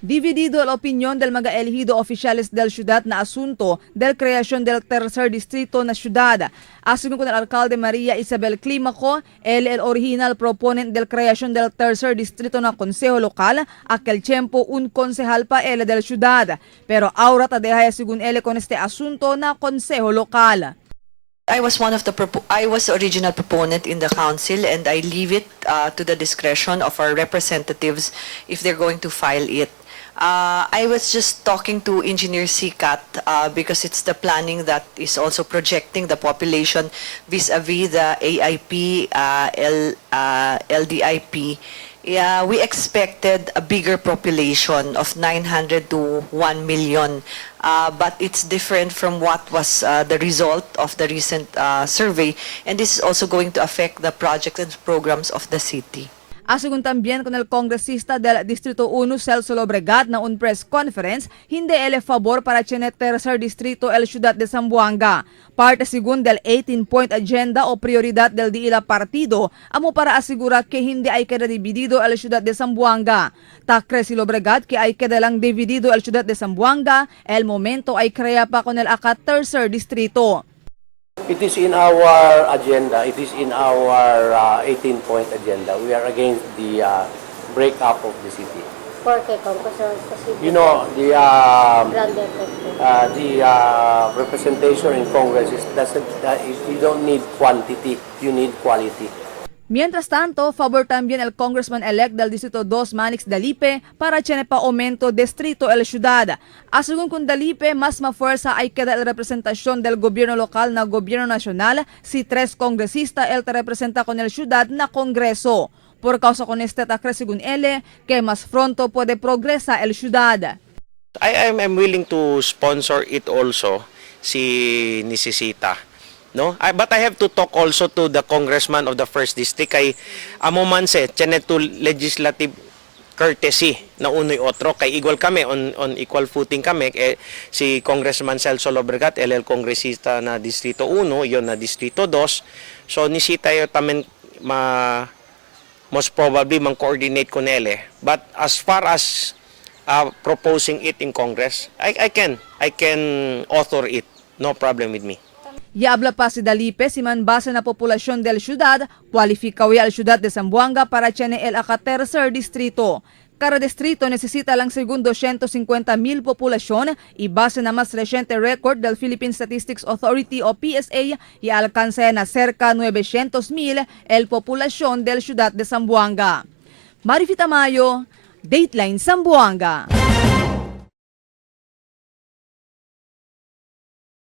Dividido la opinión del mga elegido oficiales del ciudad na asunto del creación del tercer distrito na ciudad. Asunto con el alcalde María Isabel Climaco, el original proponent del creación del tercer distrito na consejo local, aquel tiempo un concejal pa él del ciudad. Pero ahora tadeja según él con este asunto na consejo local. I was original proponent in the council, and I leave it to the discretion of our representatives if they're going to file it. I was just talking to Engineer Sikat because it's the planning that is also projecting the population vis-a-vis the AIP, LDIP. Yeah, we expected a bigger population of 900 to 1 million, but it's different from what was the result of the recent survey, and this is also going to affect the projects and programs of the city. Asunto también con el congresista del Distrito 1, Celso Lobregat, na un press conference, hindi ele favor para el tercer distrito el ciudad de Zamboanga. Parte según del 18-point agenda o prioridad del DILA partido, amo para asigura que hindi ay queda dividido el ciudad de Zamboanga. Takre si Lobregat que ay queda lang dividido el ciudad de Zamboanga, el momento ay crea pa con el tercer distrito. It is in our agenda. It is in our 18-point agenda. We are against the breakup of the city. You know, the representation in Congress is you don't need quantity, you need quality. Mientras tanto, favor también el congressman-elect del Distrito 2, Manix Dalipe, para tiene pa aumento distrito el ciudad. Asunto con Dalipe, mas mafuerza ay queda el representación del gobierno local na gobierno nacional si 3 congresista el te representa con el ciudad na kongreso. Por causa con este takre según ele, que mas pronto puede progresa el ciudad. I'm willing to sponsor it also si nisisita. No? But I have to talk also to the congressman of the first district kay amo man se to legislative courtesy na unoy otro kay igual kami on equal footing kami si Congressman Celso Lobregat el kongresista na distrito 1 yon na distrito 2 so nisita yo tamen most probably man coordinate ko nele but as far as proposing it in Congress I can author it, no problem with me. Yabla pa si Dalipe, si man base na populasyon del ciudad, kwalifikawi al ciudad de Zamboanga para tiene el tercer distrito. Cada distrito necesita lang según 250,000 populasyon y base na mas reciente record del Philippine Statistics Authority o PSA y alcanza na cerca 900,000 el populasyon del ciudad de Zamboanga. Marifita Mayo, Dateline Zamboanga.